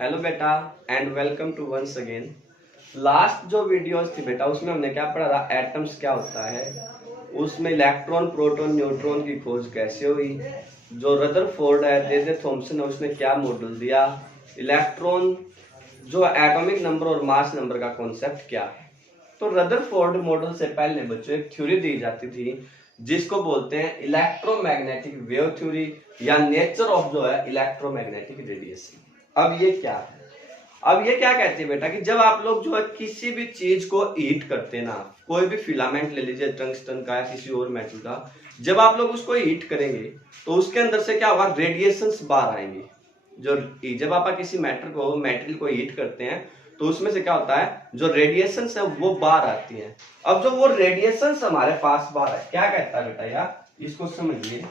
Hello बेटा and welcome to once again. Last जो videos थी बेटा उसमें हमने क्या पढ़ा था, एटम्स क्या होता है, उसमें इलेक्ट्रॉन प्रोटॉन न्यूट्रॉन की खोज कैसे हुई, जो रदरफोर्ड है, जे थॉमसन है, उसने क्या मॉडल दिया, इलेक्ट्रॉन जो एटॉमिक नंबर और मास नंबर का कॉन्सेप्ट क्या है। तो रदरफोर्ड मॉडल से पहले बच्चों एक थ्योरी दी जाती थी जिसको बोलते हैं इलेक्ट्रोमैग्नेटिक वेव थ्योरी या नेचर ऑफ जो है इलेक्ट्रोमैग्नेटिक रेडिएशन। अब ये क्या है, अब ये क्या कहती है बेटा कि जब आप लोग जो है किसी भी चीज को हीट करते हैं ना, कोई भी फिलामेंट ले लीजिए टंगस्टन का या किसी और मेटल का, जब आप लोग उसको हीट करेंगे तो उसके अंदर से क्या होगा, रेडिएशंस बाहर आएंगे। जो जब आप किसी मेटेरियल को हीट करते हैं तो उसमें से क्या होता है, जो रेडिएशंस है वो बाहर आती है। अब जो वो रेडिएशंस हमारे पास बाहर है, क्या कहता है बेटा यार, इसको समझिए।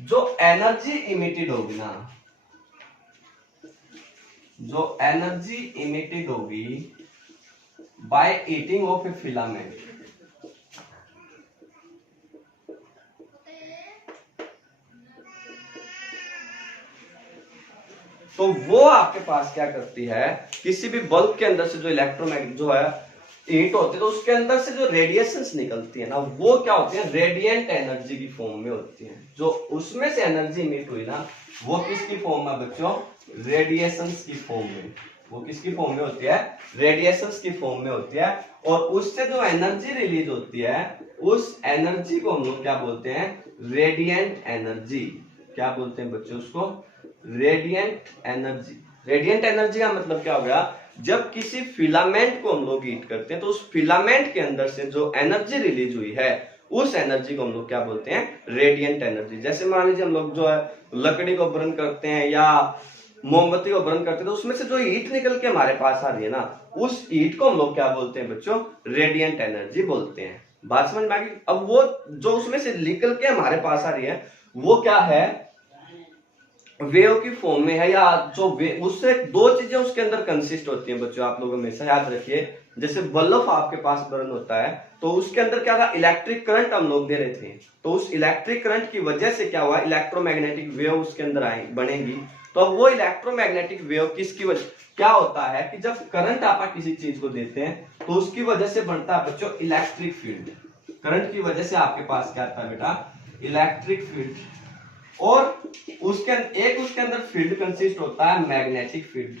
जो एनर्जी इमिटेड होगी ना, जो एनर्जी इमिटेड होगी by heating of A filament, तो वो आपके पास क्या करती है, किसी भी बल्ब के अंदर से जो इलेक्ट्रोमैग्नेटिक जो है हीट होती है तो उसके अंदर से जो रेडिएशंस निकलती है ना, वो क्या होती है, रेडिएंट एनर्जी की फॉर्म में होती है। जो उसमें से एनर्जी इमिट हुई ना, वो किसकी फॉर्म में बच्चों, रेडिएशंस की फॉर्म में। वो किसकी फॉर्म में होती है, रेडिएशंस की फॉर्म में होती है। और उससे जो एनर्जी रिलीज होती है, उस एनर्जी को हम लोग क्या बोलते हैं, रेडिएंट एनर्जी। क्या बोलते हैं बच्चों उसको, रेडिएंट एनर्जी। रेडिएंट एनर्जी का मतलब क्या हो गया, जब किसी फिलामेंट को हम लोग हीट करते हैं तो उस फिलामेंट के अंदर से जो एनर्जी रिलीज हुई है, उस एनर्जी को हम लोग क्या बोलते हैं, रेडिएंट एनर्जी। जैसे मान लीजिए हम लोग जो है लकड़ी को बर्न करते हैं या मोमबत्ती को बर्न करते हैं तो उसमें से जो हीट निकल के हमारे पास आ रही है ना, उस हीट को हम लोग क्या बोलते हैं बच्चों, रेडिएंट एनर्जी बोलते हैं। बात समझ में आ गई। अब वो जो उसमें से निकल के हमारे पास आ रही है वो क्या है, वेव की फॉर्म में है, या जो उससे दो चीजें उसके अंदर कंसिस्ट होती हैं बच्चों, आप लोग हमेशा याद रखिए। जैसे बल्ब आपके पास बर्न होता है तो उसके अंदर क्या था, इलेक्ट्रिक करंट हम लोग दे रहे थे, तो उस इलेक्ट्रिक करंट की वजह से क्या हुआ, इलेक्ट्रोमैग्नेटिक वेव उसके अंदर आई बनेगी। तो अब वो इलेक्ट्रोमैग्नेटिक वेव किसकी वजह, क्या होता है कि जब करंट आप किसी चीज को देते हैं तो उसकी वजह से बनता है बच्चों इलेक्ट्रिक फील्ड। करंट की वजह से आपके पास क्या आता है बेटा, इलेक्ट्रिक फील्ड। और उसके अंदर फील्ड कंसिस्ट होता है मैग्नेटिक फील्ड।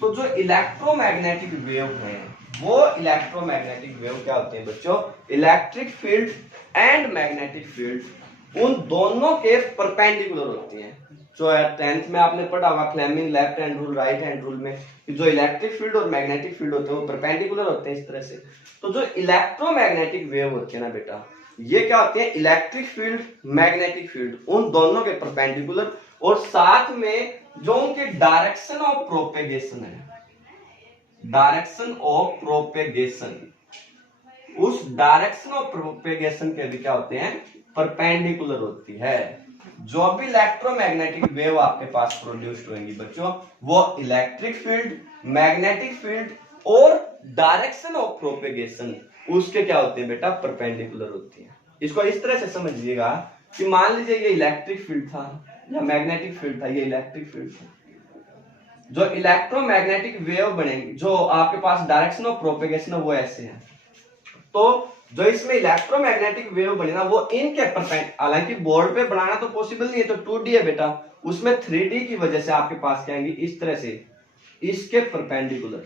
तो जो इलेक्ट्रोमैग्नेटिक वेव है, वो इलेक्ट्रोमैग्नेटिक वेव क्या होते हैं बच्चों, electric field and magnetic field उन दोनों के परपेंडिकुलर होती हैं। जो है 10th में आपने पढ़ा होगा Fleming left hand rule right hand rule में, जो इलेक्ट्रिक फील्ड और मैग्नेटिक फील्ड होते हैं वो परपेंडिकुलर होते हैं इस तरह से। तो जो इलेक्ट्रोमैग्नेटिक वेव होती है ना बेटा, ये क्या होती है, इलेक्ट्रिक फील्ड मैग्नेटिक फील्ड उन दोनों के परपेंडिकुलर, और साथ में जो उनकी डायरेक्शन ऑफ प्रोपेगेशन है, डायरेक्शन ऑफ प्रोपेगेशन, उस डायरेक्शन ऑफ प्रोपेगेशन के भी क्या होते हैं, परपेंडिकुलर होती है। जो भी इलेक्ट्रोमैग्नेटिक वेव आपके पास प्रोड्यूस्ड होंगी बच्चों, वो इलेक्ट्रिक फील्ड, मैग्नेटिक फील्ड और डायरेक्शन ऑफ प्रोपेगेशन उसके क्या होते हैं बेटा, परपेंडिकुलर होती है। इसको इस तरह से समझिएगा कि मान लीजिए ये इलेक्ट्रिक फील्ड था या मैग्नेटिक फील्ड था, ये इलेक्ट्रिक फील्ड था। जो इलेक्ट्रोमैग्नेटिक वेव बनेंगी, जो आपके पास डायरेक्शन ऑफ प्रोपेगेशन है वो ऐसे है। तो जो इसमें इलेक्ट्रोमैग्नेटिक वेव बने ना, वो इनके परपेंडिकुलर, हालांकि बोर्ड पे बनाना तो पॉसिबल नहीं है, तो 2D है बेटा, उसमें 3D की वजह से आपके पास क्या आएंगी, इस तरह से इसके परपेंडिकुलर,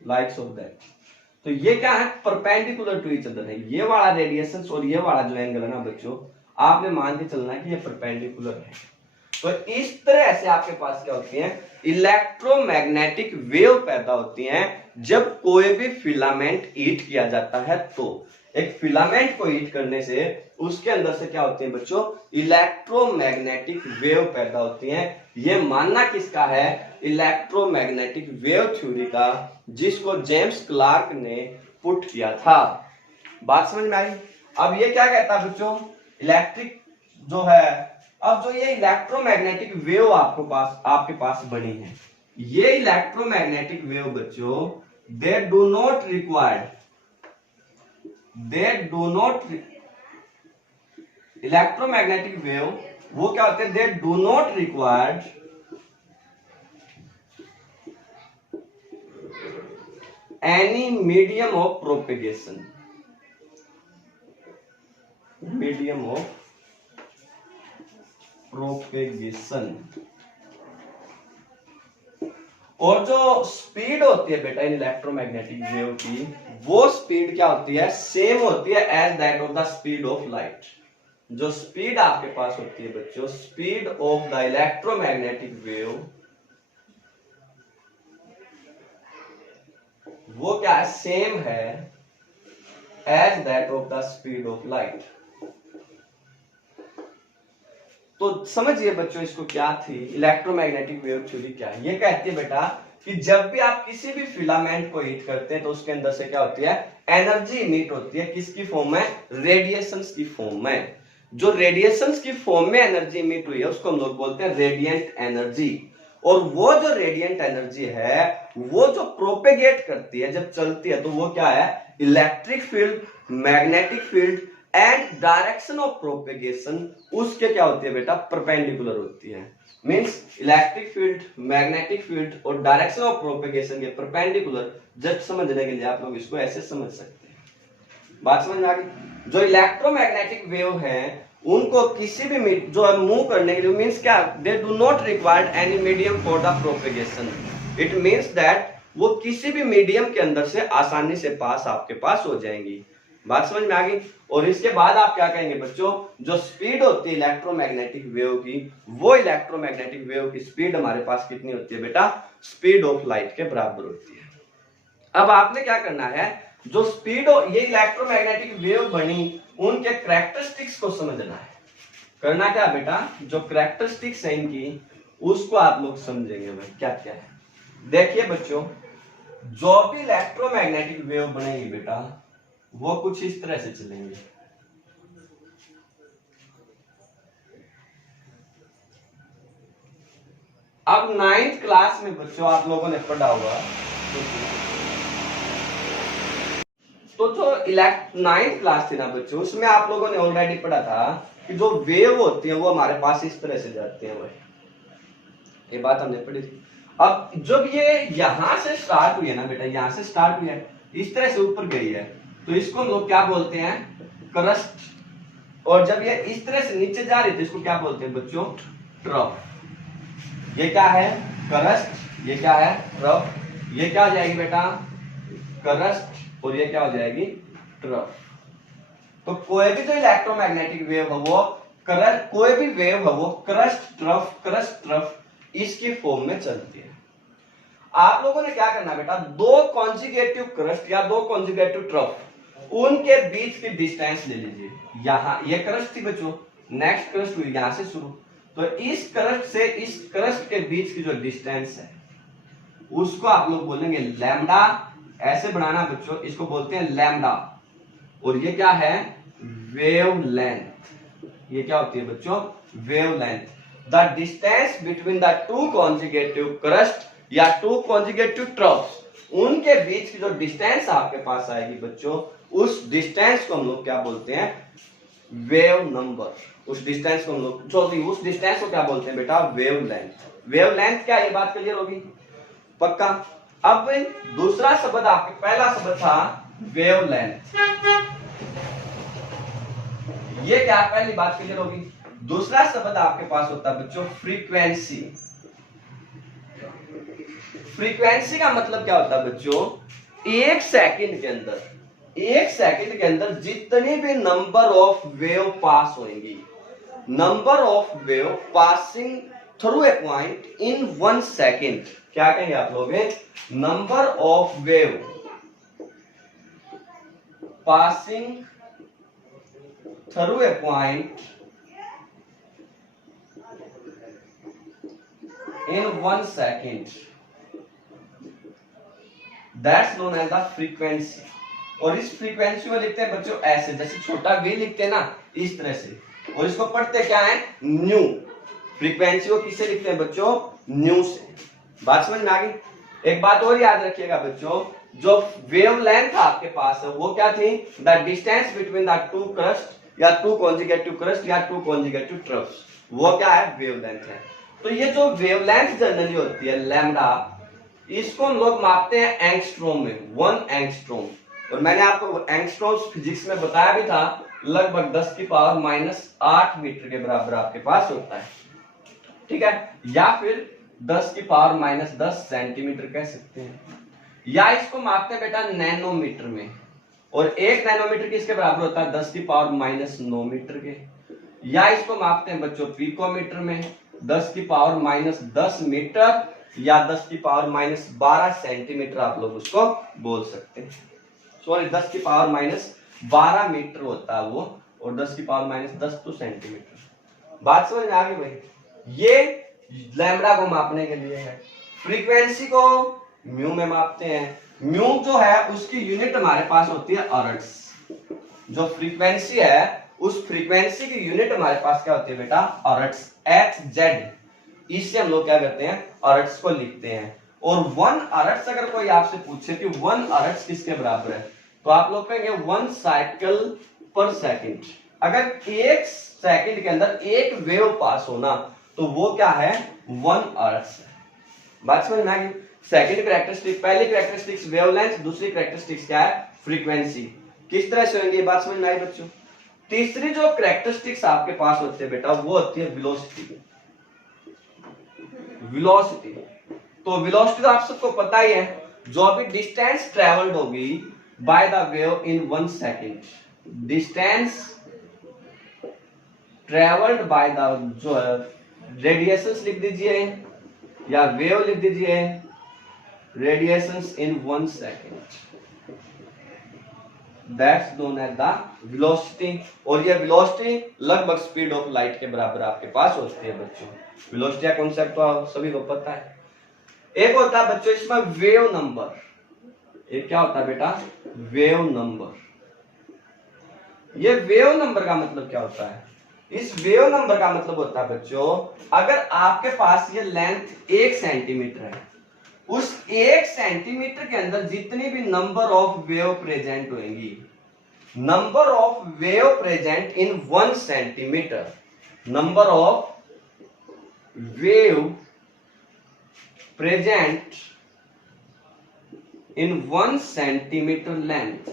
लाइक्स ऑफ दैट। तो ये क्या है, परपेंडिकुलर टू ईच अदर है। ये वाला रेडिएशन और ये वाला जो एंगल है ना बच्चों, आपने मान के चलना है कि ये परपेंडिकुलर है। तो इस तरह से आपके पास क्या होती है, इलेक्ट्रोमैग्नेटिक वेव पैदा होती हैं जब कोई भी फिलामेंट हीट किया जाता है। तो एक फिलामेंट को हीट करने से उसके अंदर से क्या होती है बच्चों, इलेक्ट्रोमैग्नेटिक वेव पैदा होती हैं। ये मानना किसका है, इलेक्ट्रोमैग्नेटिक वेव थ्योरी का, जिसको जेम्स क्लार्क ने पुट किया था। बात समझ में आई। अब ये क्या कहता है बच्चों, इलेक्ट्रिक जो है, अब जो ये इलेक्ट्रोमैग्नेटिक वेव आपके पास बनी है, ये इलेक्ट्रोमैग्नेटिक वेव बच्चों, they do not electromagnetic wave वो क्या होते हैं, they do not required any medium of propagation, medium of propagation. और जो स्पीड होती है बेटा इन इलेक्ट्रोमैग्नेटिक वेव की, वो स्पीड क्या होती है, सेम होती है as that of the speed of light. जो स्पीड आपके पास होती है बच्चों, speed of the electromagnetic wave, वो क्या है, सेम है as that of the speed of light. तो समझिए बच्चों इसको क्या थी, इलेक्ट्रोमैग्नेटिक वेव थ्योरी क्या है। ये कहती है बेटा कि जब भी आप किसी भी फिलामेंट को हीट करते हैं तो उसके अंदर से क्या होती है, एनर्जी इमिट होती है। किसकी फॉर्म में, रेडिएशंस की फॉर्म में। जो रेडिएशंस की फॉर्म में एनर्जी इमिट हुई है उसको हम लोग बोलते हैं रेडिएंट एनर्जी। और वो जो रेडिएंट एनर्जी है वो जो प्रोपेगेट करती है, जब चलती है, तो वो क्या है, electric field, magnetic field and direction of propagation उसके क्या होती है बेटा, परपेंडिकुलर होती है। Means electric field, magnetic field और डायरेक्शन ऑफ प्रोपेगेशन के परपेंडिकुलर। जस्ट समझने के लिए आप लोग इसको ऐसे समझ सकते हैं। बात समझ में आ गई। जो इलेक्ट्रोमैग्नेटिक वेव है उनको किसी भी जो मूव करने के लिए, मींस क्या, they do not required any medium for the propagation. It means that वो किसी भी मीडियम के अंदर से आसानी से पास आपके पास हो जाएंगी। बात समझ में आ गई। और इसके बाद आप क्या कहेंगे बच्चों, जो स्पीड होती है इलेक्ट्रोमैग्नेटिक वेव की, वो इलेक्ट्रोमैग्नेटिक वेव की स्पीड हमारे पास कितनी होती है बेटा, स्पीड ऑफ लाइट के बराबर होती है। अब आपने क्या करना है, जो स्पीड ये इलेक्ट्रोमैग्नेटिक वेव बनी उनके कैरेक्टरिस्टिक्स को समझना है। करना क्या बेटा, जो कैरेक्टरिस्टिक्स है इनकी उसको आप लोग समझेंगे भाई क्या क्या है। देखिए बच्चों, जो भी इलेक्ट्रोमैग्नेटिक वेव बनेगी बेटा वो कुछ इस तरह से चलेंगे। अब 9th क्लास में बच्चों आप लोगों ने पढ़ा होगा, तो जो 9th क्लास थी ना बच्चों, उसमें आप लोगों ने ऑलरेडी पढ़ा था कि जो वेव होती है वो हमारे पास इस तरह से जाती है भाई। ये बात हमने पढ़ी थी। अब जब ये यहां से स्टार्ट हुई है ना बेटा, यहां से स्टार्ट हुई है, इस तरह से ऊपर गई है, तो इसको हम लोग क्या बोलते हैं, क्रस्ट। और जब ये इस तरह से नीचे जा रही है तो इसको क्या बोलते हैं बच्चों, ट्रफ। ये क्या है, क्रस्ट, ये क्या है, ट्रफ। ये क्या हो जाएगी बेटा, क्रस्ट, और ये क्या हो जाएगी, ट्रफ। तो कोई भी जो इलेक्ट्रोमैग्नेटिक वेव है वो कोई भी वेव है वो क्रस्ट ट्रफ इसकी फॉर्म में चलती है। आप लोगों ने क्या करना बेटा, दो कॉन्जुगेटिव क्रस्ट या दो कॉन्जुगेटिव ट्रफ, उनके बीच की डिस्टेंस ले लीजिए। यहां ये क्रस्ट थी बच्चों, नेक्स्ट क्रस्ट हुई यहां से शुरू, तो इस क्रस्ट से इस क्रस्ट के बीच की जो डिस्टेंस है उसको आप लोग बोलेंगे लैम्डा। ऐसे बनाना बच्चों, इसको बोलते हैं लैम्डा। और ये क्या है, वेव लेंथ। ये क्या होती है बच्चों, wave length. The distance between the two conjugative crust या टू कॉन्जुगेटिव ट्रफ्स, उनके बीच की जो डिस्टेंस आपके पास आएगी बच्चों, उस डिस्टेंस को हम लोग क्या बोलते हैं, वेव नंबर। उस डिस्टेंस को हम लोग उस डिस्टेंस को क्या बोलते हैं बेटा, वेव लेंथ। वेव लेंथ क्या, ये बात क्लियर होगी पक्का। अब दूसरा शब्द, आपके पहला शब्द था वेव लेंथ, ये क्या, पहली बात क्लियर होगी। दूसरा शब्द आपके पास होता है बच्चों फ्रीक्वेंसी। फ्रीक्वेंसी का मतलब क्या होता है बच्चों, एक सेकंड के अंदर जितनी भी नंबर ऑफ वेव पास होंगी, number of wave passing through a point in 1 second, क्या कहेंगे आप लोग, number of wave passing through a point in 1 second, that's known as the frequency. और इस फ्रीक्वेंसी को लिखते हैं बच्चों ऐसे, जैसे छोटा v लिखते हैं ना इस तरह से, और इसको पढ़ते क्या है, न्यू। फ्रीक्वेंसी को किससे लिखते हैं बच्चों, न्यू से। बात समझ में आ गई। एक बात और याद रखिएगा बच्चों, जो वेव लेंथ आपके पास है वो क्या थी, the distance between the two crust या टू कॉन्जुगेटिव क्रस्ट या टू कॉन्जुगेटिव ट्रफ्स। वो क्या है, वेवलेंथ है। तो ये जो वेवलेंथ जनरली होती है लैम्डा, इसको हम लोग मापते हैं एंगस्ट्रॉम में, 1 एंगस्ट्रॉम। और मैंने आपको एंगस्ट्रॉम फिजिक्स में बताया भी था, लगभग 10 की पावर -8 मीटर के बराबर आपके पास होता है, ठीक है, या फिर 10 की पावर -10 सेंटीमीटर कह सकते हैं, या इसको मापते हैं बेटा नैनोमीटर में, और 1 नैनोमीटर किसके बराबर होता है, 10 की पावर -9 मीटर के, या इसको मापते हैं बच्चों पिकोमीटर में, 10 की पावर -10 मीटर, या 10 की पावर -12 सेंटीमीटर आप लोग उसको बोल सकते हैं। सॉरी 10 की पावर -12 मीटर होता है वो, और 10 की पावर -10 तो सेंटीमीटर। बात समझ में आ गई भाई? ये लैम्डा को मापने के लिए है। फ्रीक्वेंसी को म्यू में मापते हैं। म्यू जो है उसकी यूनिट हमारे पास होती है हर्ट्ज। जो फ्रीक्वेंसी है उस फ्रीक्वेंसी की यूनिट हमारे पास क्या होती है बेटा, हर्ट्ज, HZ। इससे हम लोग क्या करते हैं, हर्ट्ज को लिखते हैं। और 1 हर्ट्ज अगर कोई आपसे पूछे कि 1 हर्ट्ज किसके बराबर है, तो आप लोग कहेंगे 1 साइकिल पर सेकंड। अगर 1 सेकंड के अंदर एक वेव पास होना तो वो क्या है, 1 हर्ट्ज है। बात समझ में आ गई? सेकंड कैरेक्टरिस्टिक, पहली कैरेक्टरिस्टिक्स वेवलेंथ, दूसरी कैरेक्टरिस्टिक्स क्या है, फ्रीक्वेंसी। किस तरह से होंगे, बात समझ में आई बच्चों? तीसरी जो कैरेक्टरिस्टिक्स आपके पास होती है बेटा, वो होती है वेलोसिटी। वेलोसिटी, तो वेलोसिटी तो आप सबको पता ही है, जो भी डिस्टेंस ट्रेवल्ड होगी by the wave in 1 second, distance travelled by the, जो है रेडिएशंस लिख दीजिए या वेव लिख दीजिए, radiations in 1 second, that's known as the velocity. और ये वेलोसिटी लगभग स्पीड ऑफ लाइट के बराबर आपके पास होती है बच्चों। वेलोसिटी का कॉन्सेप्ट तो सभी को पता है। एक होता है बच्चों इसमें वेव नंबर। एक क्या होता है बेटा, वेव नंबर। ये वेव नंबर का मतलब क्या होता है, इस वेव नंबर का मतलब होता है बच्चों, अगर आपके पास ये लेंथ 1 सेंटीमीटर है, उस 1 सेंटीमीटर के अंदर जितनी भी नंबर ऑफ वेव प्रेजेंट होंगी, number of wave present in 1 centimetre, number of wave present in 1 centimetre length,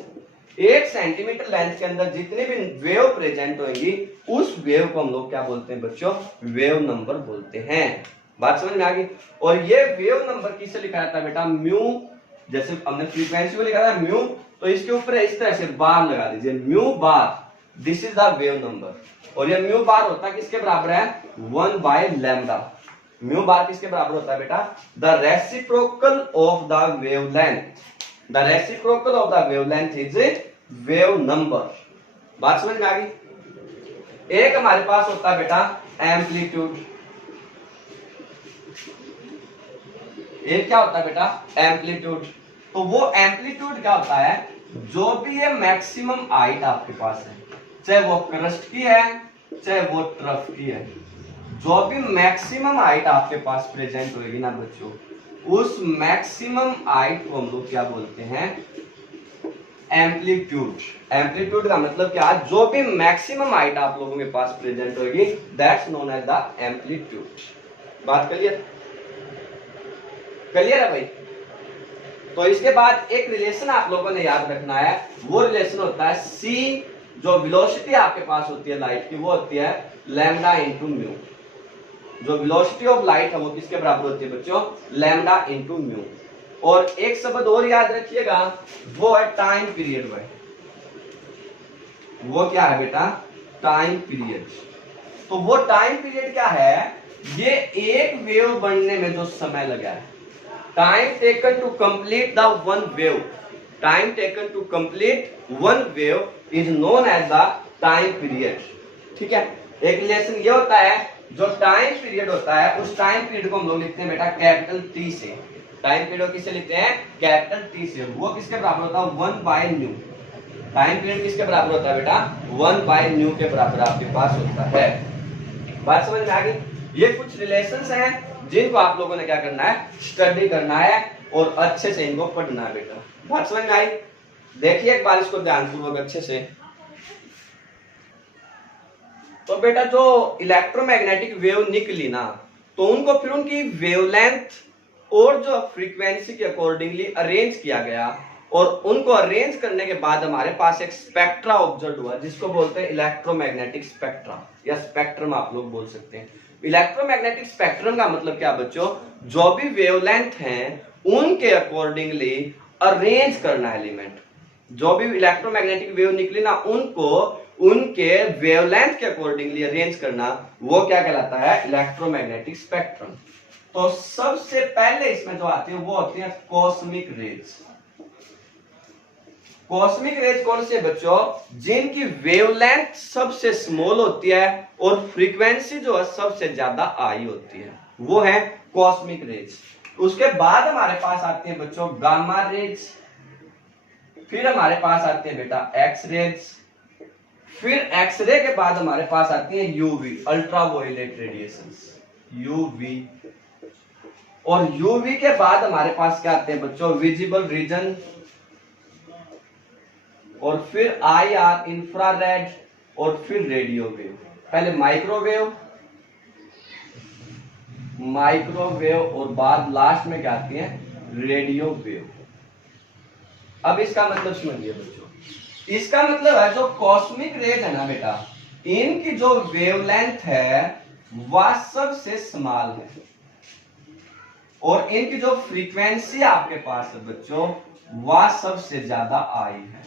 1 centimetre length के अंदर जितनी भी वेव प्रेजेंट होंगी, उस वेव को हम लोग क्या बोलते हैं बच्चों, वेव नंबर बोलते हैं। बात समझ में आ गई? और ये वेव नंबर किससे लिखा जाता है बेटा, म्यू। जैसे हमने फ्रीक्वेंसी को लिखा था म्यू, तो इसके ऊपर इस तरह से बार लगा दीजिए, mu bar, this is the wave number. और ये म्यू बार होता है किसके बराबर है, 1 बाय लैम्डा। म्यू बार किसके बराबर होता है बेटा, the reciprocal of the wavelength. The reciprocal of the wavelength is wave number. बात समझ में आ गई? एक हमारे पास होता है बेटा एम्पलीट्यूड। एक क्या होता है बेटा, एम्पलीट्यूड। तो वो एम्पलीट्यूड क्या होता है, जो भी ये मैक्सिमम हाइट आपके पास है, चाहे वो क्रस्ट की है चाहे वो ट्रफ की है, जो भी मैक्सिमम हाइट आपके पास प्रेजेंट होगी ना बच्चों, उस मैक्सिमम हाइट को हम लोग क्या बोलते हैं, एम्पलीट्यूड। एम्पलीट्यूड का मतलब क्या, जो भी मैक्सिमम हाइट आप लोगों के पास प्रेजेंट होगी, that's known as the amplitude. बात क्लियर? क्लियर है भाई? तो इसके बाद एक रिलेशन आप लोगों ने याद रखना है, वो रिलेशन होता है c, जो वेलोसिटी आपके पास होती है लाइट की, वो होती है लैम्डा इंटू म्यू। जो वेलोसिटी ऑफ लाइट है वो किसके बराबर होती है बच्चों, लैम्डा इंटू म्यू। और एक शब्द और याद रखिएगा, वो है टाइम पीरियड। भाई वो क्या है बेटा, टाइम पीरियड। तो वो टाइम पीरियड क्या है, ये एक वेव बनने में जो समय लगा है, time taken to complete the one wave, time taken to complete one wave is known as the time period. ठीक है, एक रिलेशन ये होता है, जो टाइम पीरियड होता है उस टाइम पीरियड को हम लोग लिखते हैं बेटा कैपिटल टी से। टाइम पीरियड किससे लिखते हैं, कैपिटल टी से। वो किसके बराबर होता है, 1 बाय न्यू। टाइम पीरियड किसके बराबर होता है बेटा, 1 बाय न्यू के बराबर आपके पास होता है। बात समझ में आ गई? ये कुछ रिलेशंस हैं जिनको आप लोगों ने क्या करना है, स्टडी करना है और अच्छे से इनको पढ़ना है बेटा। बात समझ में आई? देखिए एक बार इसको ध्यानपूर्वक अच्छे से। तो बेटा जो इलेक्ट्रोमैग्नेटिक वेव निकली ना, तो उनको फिर उनकी वेवलेंथ और जो फ्रीक्वेंसी के अकॉर्डिंगली अरेंज किया गया, और उनको अरेंज करने के बाद हमारे पास एक स्पेक्ट्रा ऑब्जर्व हुआ, जिसको बोलते हैं इलेक्ट्रोमैग्नेटिक स्पेक्ट्रा या स्पेक्ट्रम आप लोग बोल सकते हैं। इलेक्ट्रोमैग्नेटिक स्पेक्ट्रम का मतलब क्या बच्चों, जो भी वेवलेंथ हैं उनके अकॉर्डिंगली अरेंज करना एलिमेंट। जो भी इलेक्ट्रोमैग्नेटिक वेव निकली ना, उनको उनके वेवलेंथ के अकॉर्डिंगली अरेंज करना, वो क्या कहलाता है, इलेक्ट्रोमैग्नेटिक स्पेक्ट्रम। तो सबसे पहले इसमें जो आती है वो होती है कॉस्मिक रेज। कॉस्मिक रेज कौन से बच्चों, जिनकी वेवलेंथ सबसे स्मॉल होती है और फ्रीक्वेंसी जो है सबसे ज्यादा हाई होती है, वो है कॉस्मिक रेज। उसके बाद हमारे पास आती है बच्चों गामा रेज, फिर हमारे पास आती है बेटा एक्स रेज, फिर एक्सरे के बाद हमारे पास आती है यूवी, अल्ट्रावायलेट रेडिएशंस, यूवी। और यूवी के बाद हमारे पास क्या आते हैं बच्चों, विजिबल रीजन, और फिर आईआर इंफ्रारेड, और फिर रेडियो वेव। पहले माइक्रोवेव, और बाद लास्ट में क्या आती है, रेडियो वेव। अब इसका मतलब समझिए बच्चों, इसका मतलब है जो कॉस्मिक रेज है ना बेटा, इनकी जो वेवलेंथ है वह सबसे स्मॉल है, और इनकी जो फ्रीक्वेंसी आपके पास है बच्चों वह सबसे ज्यादा हाई है।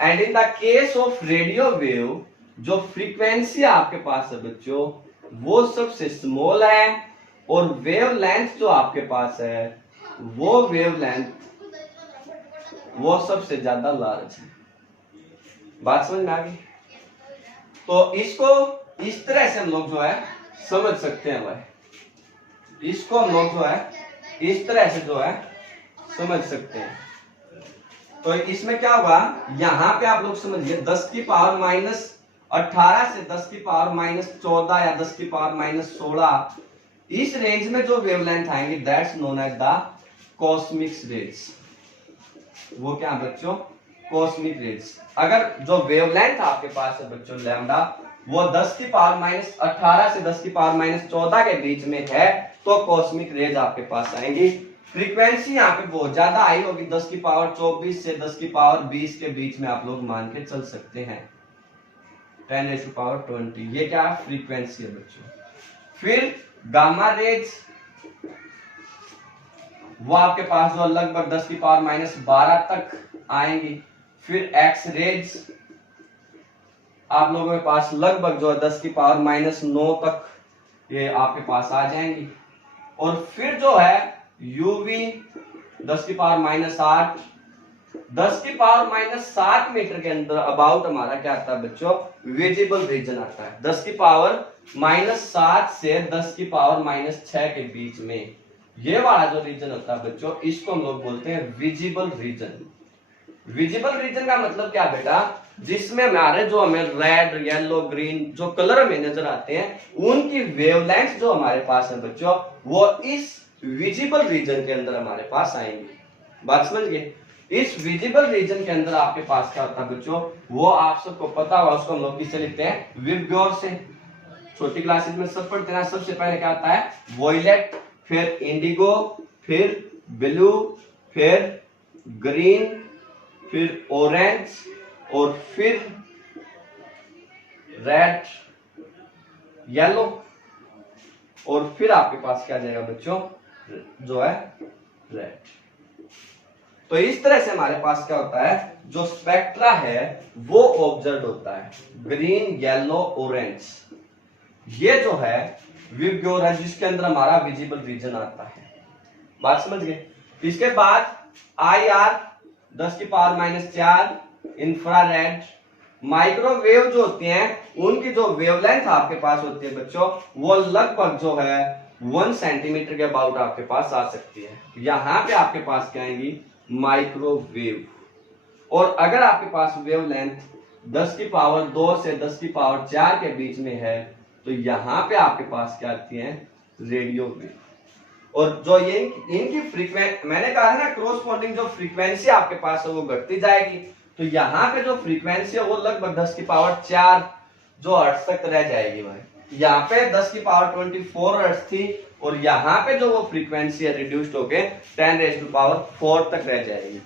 And in the case of radio wave, जो फ्रीक्वेंसी आपके पास है बच्चों वो सबसे स्मॉल है, और वेवलेंथ जो आपके पास है वो वेवलेंथ वो सबसे ज्यादा लार्ज है। बात समझ में आ गई? तो इसको इस तरह से हम लोग जो है समझ सकते हैं भाई, इसको हम लोग जो है इस तरह से जो है समझ सकते हैं। तो इसमें क्या हुआ, यहां पे आप लोग समझिए 10 की पावर माइनस 18 से 10 की पावर माइनस 14 या 10 की पावर माइनस 16, इस रेंज में जो वेवलेंथ आएंगे that's known as the cosmic rays. वो क्या बच्चों, कॉस्मिक रेज। अगर जो वेवलेंथ आपके पास है बच्चों लैम्डा, वो 10 की पावर माइनस 18 से 10 की पावर माइनस 14 के बीच में है, तो कॉस्मिक रेज आपके पास आएंगी। फ्रीक्वेंसी यहाँ पे बहुत ज्यादा हाई होगी, 10 की पावर 24 से 10 की पावर 20 के बीच में आप लोग मान के चल सकते हैं, 10⁻20। ये क्या है, फ्रीक्वेंसी है बच्चों। फिर गामा रेज, वो आपके पास जो लगभग 10 की पावर माइनस 12 तक आएंगी। फिर एक्स रेज आप लोगों के पास लगभग जो है 10 की पावर माइनस 9 तक ये आपके पास आ जाएंगी। और फिर जो है यूवी 10 की पावर माइनस 8, 10 की पावर माइनस 7 मीटर के अंदर अबाउट हमारा क्या आता है बच्चों, विजिबल रीजन आता है। 10 की पावर माइनस 7 से 10 की पावर माइनस 6 के बीच में ये वाला जो रीजन होता है बच्चों, इसको हम लोग बोलते हैं विजिबल रीजन। विजिबल रीजन का मतलब क्या बेटा, जिसमें हमारे जो हमें रेड, येलो, ग्रीन जो कलर हमें नजर आते हैं, उनकी वेवलेंथ जो हमारे पास है बच्चों, वो इस विजिबल रीजन के अंदर हमारे पास आएंगे। बात समझ गए? इस विजिबल रीजन के अंदर आपके पास क्या होता है बच्चों, वो आप सबको पता होगा, उसको हम लोग किससे लिखते हैं, विबग्योर से। छोटी क्लासेस में सब पढ़ते हैं। सबसे पहले क्या आता है, वॉयलेट, फिर इंडिगो, फिर ब्लू, फिर ग्रीन, फिर ऑरेंज, और फिर रेड, येलो, और फिर आपके पास क्या जाएगा बच्चों, जो है रेड। तो इस तरह से हमारे पास क्या होता है, जो स्पेक्ट्रा है वो ऑब्जर्व होता है, ग्रीन, येलो, ऑरेंज। ये जो है विबग्योर है, जिसके अंदर हमारा विजिबल रीजन आता है। बात समझ गए? इसके बाद आईआर 10 की पावर माइनस 4, इंफ्रारेड, माइक्रोवेव जो होती हैं उनकी जो वेवलेंथ आपके पास होती है बच्चों, वो लगभग जो है 1 सेंटीमीटर के अबाउट आपके पास आ सकती है। यहां पे आपके पास क्या आएंगी, माइक्रोवेव। और अगर आपके पास वेवलेंथ 10 की पावर 2 से 10 की पावर 4 के बीच में है, तो यहां पे आपके पास क्या आती है, रेडियो वेव। और जो ये इनकी फ्रीक्वेंसी, मैंने कहा है ना क्रॉसपोंडिंग जो फ्रीक्वेंसी आपके पास है वो घटती जाएगी। तो यहाँ पे जो फ्रीक्वेंसी है वो लगभग 10 की पावर 4 जो हर्ट्ज तक रह जाएगी भाई। यहाँ पे 10 की पावर 24 हर्ट्ज थी और यहाँ पे जो वो फ्रीक्वेंसी है रिड्यूस्ड होके 10⁴ तक रह जाएगी।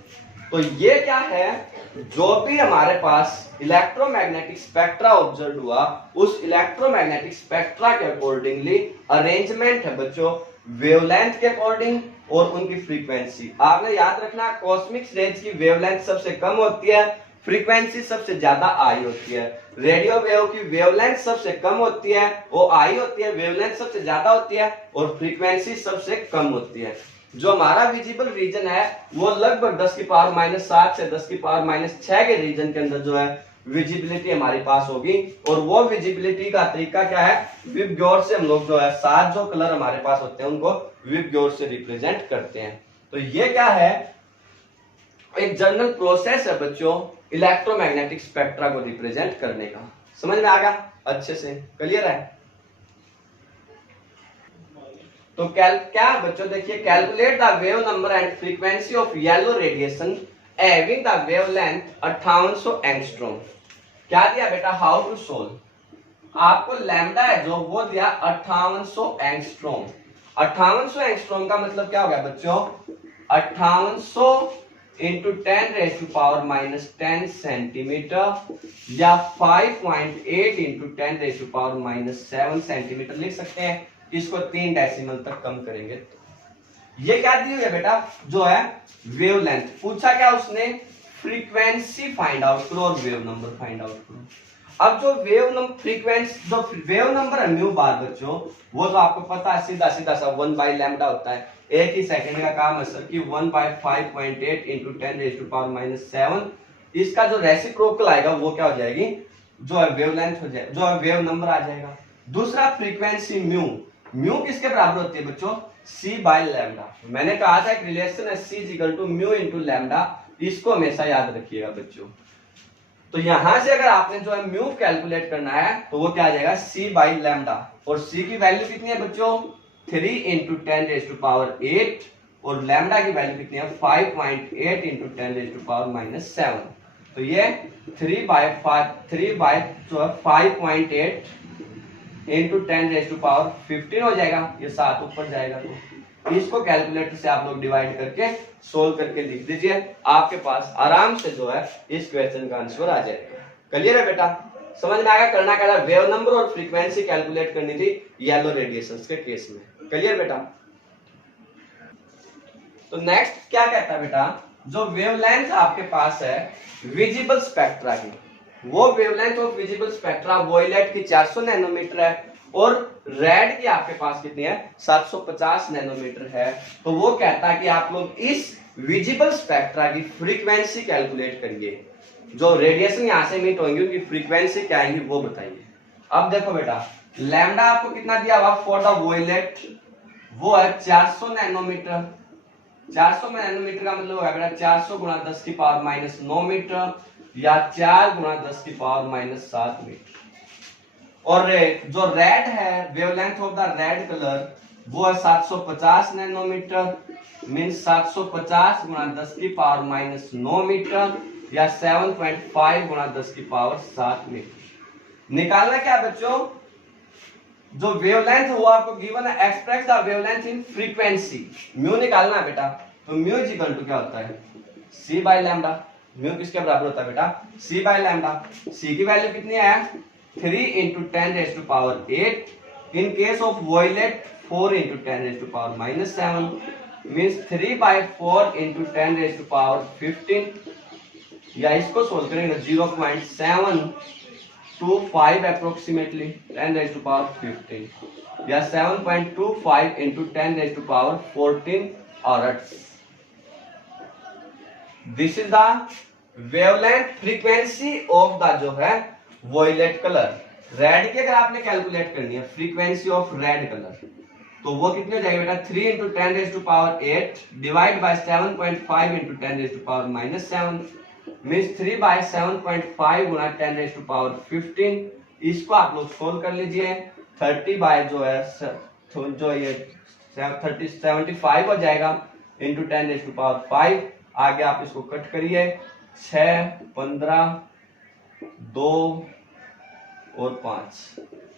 तो ये क्या है, जो भी हमारे पास इलेक्ट्रोमैग्नेटिक स्पेक्ट्रा ऑब्जर्व हुआ उस इलेक्ट्रोमैग्नेटिक स्पेक्ट्रा के अकॉर्डिंगली अरेंजमेंट है बच्चों वेवलेंथ के अकॉर्डिंग और उनकी फ्रीक्वेंसी। आपने याद रखना कॉस्मिक रेज की वेवलेंथ सबसे कम होती है, फ्रीक्वेंसी सबसे ज्यादा आई होती है। रेडियो वेव की वेवलेंथ सबसे कम होती है, वो आई होती है, वेवलेंथ सबसे ज्यादा होती है और फ्रीक्वेंसी सबसे कम होती है। जो हमारा विजिबल रीजन है वो लगभग 10 की पावर -7 से 10 की पावर -6 के रीजन के अंदर जो है विजिबिलिटी हमारे पास होगी। और वो विजिबिलिटी का तरीका क्या है, विबग्योर से हम लोग जो है 7 जो कलर हमारे पास होते हैं उनको विबग्योर से रिप्रेजेंट करते हैं। तो ये क्या है, एक जनरल प्रोसेस है बच्चों इलेक्ट्रोमैग्नेटिक स्पेक्ट्रा को रिप्रेजेंट करने का। समझ में आ गया अच्छे से, क्लियर है। तो क्या बच्चों देखिए, calculate the wave number and frequency of yellow radiation having the wavelength 5800 angstrom. क्या दिया बेटा, हाउ टू सोल्व। आपको लैम्डा है जो वो दिया 5800 एंगस्ट्रॉम। 5800 एंगस्ट्रॉम का मतलब क्या हो गया बच्चों, 5800 इंटू 10⁻⁻10 सेंटीमीटर या 5.8 इंटू 10⁻⁻7 सेंटीमीटर लिख सकते हैं। इसको 3 डेसिमल तक कम करेंगे। ये क्या दी हुई है बेटा, जो है वेवलेंथ। पूछा क्या उसने, फ्रीक्वेंसी फाइंड आउट करो और वेव नंबर फाइंड आउट करो। अब जो वेव नंबर फ्रीक्वेंसी जो वेव नंबर है म्यू बार बच्चों, वो तो आपको पता है सीधा सीधा सा 1/λ होता है। एक ही सेकंड का काम है सर कि 1/5.8 इंटू 10⁻⁻7। इसका जो रेसिप्रोकल आएगा वो क्या हो जाएगी, जो है वेवलेंथ हो जाएगा, जो है वेव नंबर आ जाएगा। दूसरा फ्रीक्वेंसी म्यू, म्यू किसके बराबर होती है बच्चों, c/λ। मैंने कहा था एक रिलेशन है c μ इंटू लैम्डा, इसको हमेशा याद रखिएगा बच्चों। तो यहां से अगर आपने जो है म्यू कैलकुलेट करना है तो वो क्या आ जाएगा c/λ। और c की वैल्यू कितनी है बच्चों, 3 इंटू 10⁸ और लैम्डा की वैल्यू कितनी है 5.8 इंटू 10⁻⁻7। तो ये 3/5.8 इंटू 10⁻15 हो जाएगा, ये 7 ऊपर जाएगा। तो इसको कैलकुलेटर से आप लोग डिवाइड करके सोल्व करके लिख दीजिए, आपके पास आराम से जो है इस क्वेश्चन का आंसर आ जाएगा। क्लियर है बेटा, समझ में आएगा। करना क्या था, वेव नंबर और फ्रीक्वेंसी कैलकुलेट करनी थी येलो रेडिएशंस के केस में। क्लियर बेटा। तो नेक्स्ट क्या कहता है बेटा, जो वेवलेंथ आपके पास है विजिबल स्पेक्ट्रा की, वो wavelength of visible spectra violet की 400 नैनोमीटर है और रेड की आपके पास कितनी है 750 नैनोमीटर है। तो वो कहता है कि आप लोग इस विजिबल स्पेक्ट्रा की फ्रीक्वेंसी कैलकुलेट करिए, जो रेडिएशन यहां से इमिट होंगी उनकी फ्रीक्वेंसी क्या आएंगी वो बताइए। अब देखो बेटा, लैम्डा आपको कितना दिया हुआ फॉर द वॉयलेट, वो है 400 नैनोमीटर। 400 नैनोमीटर का मतलब होगा बेटा 400 गुणा 10 की पावर -9 मीटर या 4 गुणा 10 की पावर -7 मीटर। और जो रेड है, wavelength of the red colour, वो है 750 नैनोमीटर, मींस 750 गुणा 10 की पावर -9 मीटर या 7.5 गुणा 10 की पावर 7 मीटर। निकालना क्या बच्चों, जो वेवलेंथ वो आपको गिवन है, express the wavelength in frequency. Mu निकालना है बेटा, तो म्यू इज इक्वल टू क्या होता है c/λ। म्यू किसके बराबर होता है बेटा, c/λ। c की वैल्यू कितनी है 3 into 10⁸ in case of violet 4 into 10⁻⁻7 means 3/4 into 10⁻15 या इसको सोल्व करेंगे 0.725 अप्रोक्सीमेटली 10⁻15 या 7.25 into 10⁻14 hertz. This is the wavelength frequency of the जो है वॉयलेट कलर। रेड की अगर आपने कैलकुलेट करनी है फ्रीक्वेंसी ऑफ रेड कलर, तो वो कितनी हो जाएगी बेटा 3 into 10⁸ divide by 7.5 into 10⁻⁻7 means 3/7.5 गुणा 10⁻15। इसको आप लोग सोल्व कर लीजिए, 30 बाय जो है जो ये 75 हो जाएगा इंटू 10⁻5। आगे आप इसको कट करिए, 6, 15, 2 और 5,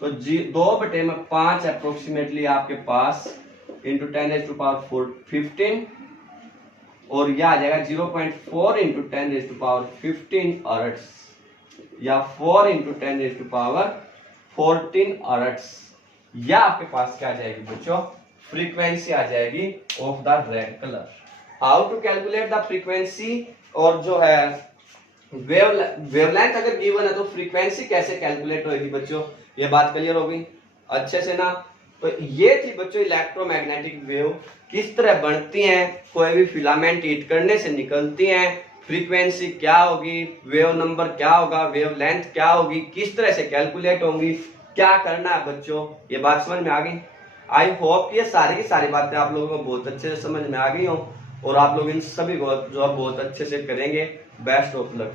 तो 2/5 अप्रोक्सीमेटली आपके पास इंटू 10⁻⁴ 15, और यह आ जाएगा 0.4 इंटू 10⁻⁵ अर्ट्स, या 4 इंटू 10⁻⁴ अर्ट्स। या आपके पास क्या आ जाएगी बच्चों, फ्रीक्वेंसी आ जाएगी of the red colour. How to calculate the frequency, और जो है वेवलेंथ अगर गिवन है तो फ्रीक्वेंसी कैसे कैलकुलेट होगी बच्चों, ये बात क्लियर होगी अच्छे से ना। तो ये थी बच्चों इलेक्ट्रोमैग्नेटिक वेव किस तरह बनती हैं, कोई भी फिलामेंट हीट करने से निकलती हैं, फ्रीक्वेंसी क्या होगी, वेव नंबर क्या होगा, वेव लेंथ क्या होगी, किस तरह से कैलकुलेट होंगी, क्या करना है बच्चों, ये बात समझ में आ गई। आई होप ये सारी की सारी बातें आप लोगों को बहुत अच्छे से समझ में आ गई हो, और आप लोग इन सभी को जो है बहुत अच्छे से करेंगे। Best of luck.